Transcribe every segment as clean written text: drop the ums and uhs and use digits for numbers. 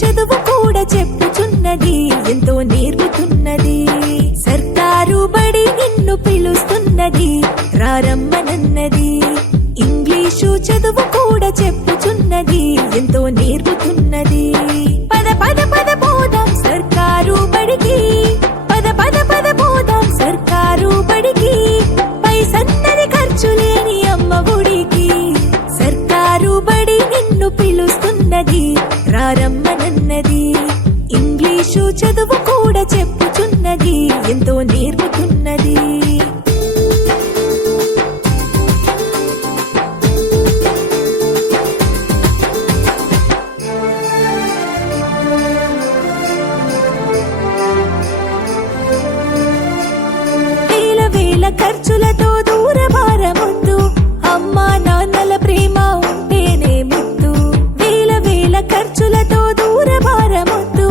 చదువు కూడా చెప్పుచున్నది, ఎంతో నేర్పుతున్నది. సర్కారు బడి నిన్ను పిలుస్తున్నది, రారమ్మనన్నది. ఇంగ్లీషు చదువు కూడా చెప్పుచున్నది, ఎంతో నేర్పుతున్నది. పద పద పద పోదాం సర్కారు బడికి, పద పద పద పోదాం సర్కారు బడికి. పైసన్నది ఖర్చు లేని అమ్మ గుడికి. సర్కారు బడి నిన్ను పిలుస్తున్నది, రారమ్మనన్నది. ఇంగ్లీషు చదువు కూడా చెప్పుచున్నది, ఎంతో నేర్పుతున్నది. ఖర్చులతో దూరభారమొద్దు, అమ్మా నాన్నల ప్రేమ ఉంటేనే ముద్దు. వేల వేల ఖర్చులతో దూరభారమొద్దు,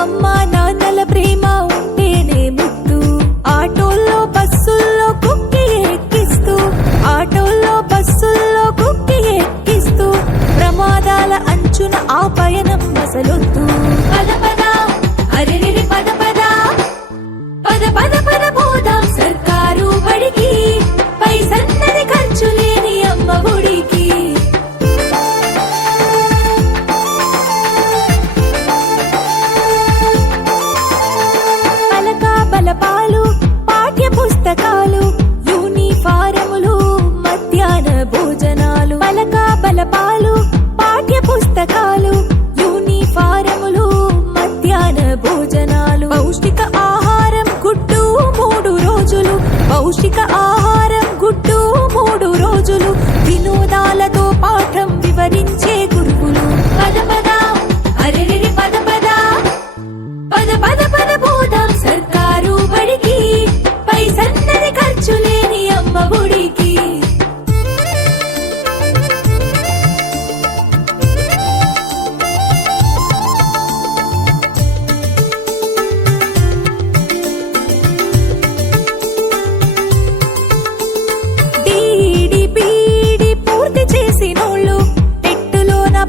అమ్మా నాన్నల ప్రేమ ఉంటేనే ముద్దు. ఆటోల్లో బస్సుల్లో కుక్కి ఎక్కిస్తూ, ఆటోల్లో బస్సుల్లో కుక్కి ఎక్కిస్తూ, ప్రమాదాల అంచున ఆ పయనం అసలొద్దు. పద పద అరెరెరి పద పద, పద పద పద పోదాం సర్కారు బడికి. పైసన్నది ఖర్చు లేని అమ్మ గుడికి. పలక బలపాలు, పాఠ్య పుస్తకాలు, యూనిఫారములు, మధ్యాహ్న భోజనాలు. పలక బలపాలు, పాఠ్య పుస్తకాలు, యూనిఫారములు, మధ్యాహ్న భోజనాలు. పౌష్టిక ఆహారం గుడ్డు 3 రోజులు, పౌష్టిక ఆహారం గుడ్డు 3 రోజులు. వినోదాలతో పాఠం వివరించే గురువులు. పద పద అరెరెరి పద పద, పద పద పద పోదాం సర్కారు బడికి. పైసన్నది ఖర్చు లేని అమ్మ గుడికి.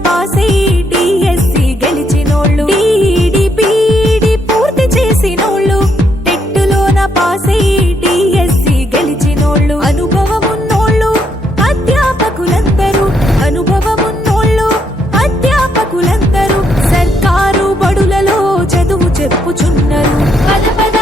పాసై డిఎస్సి గెలిచినోళ్ళు, డిడిపిడి పూర్తి చేసినోళ్ళు, టెట్టులోన పాసై డిఎస్సి గెలిచినోళ్ళు. అనుభవమున్నోళ్ళు అధ్యాపకులందరూ, అనుభవమున్నోళ్ళు అధ్యాపకులందరూ సర్కారు బడులలో చదువు చెప్పుచున్నారు. పద పద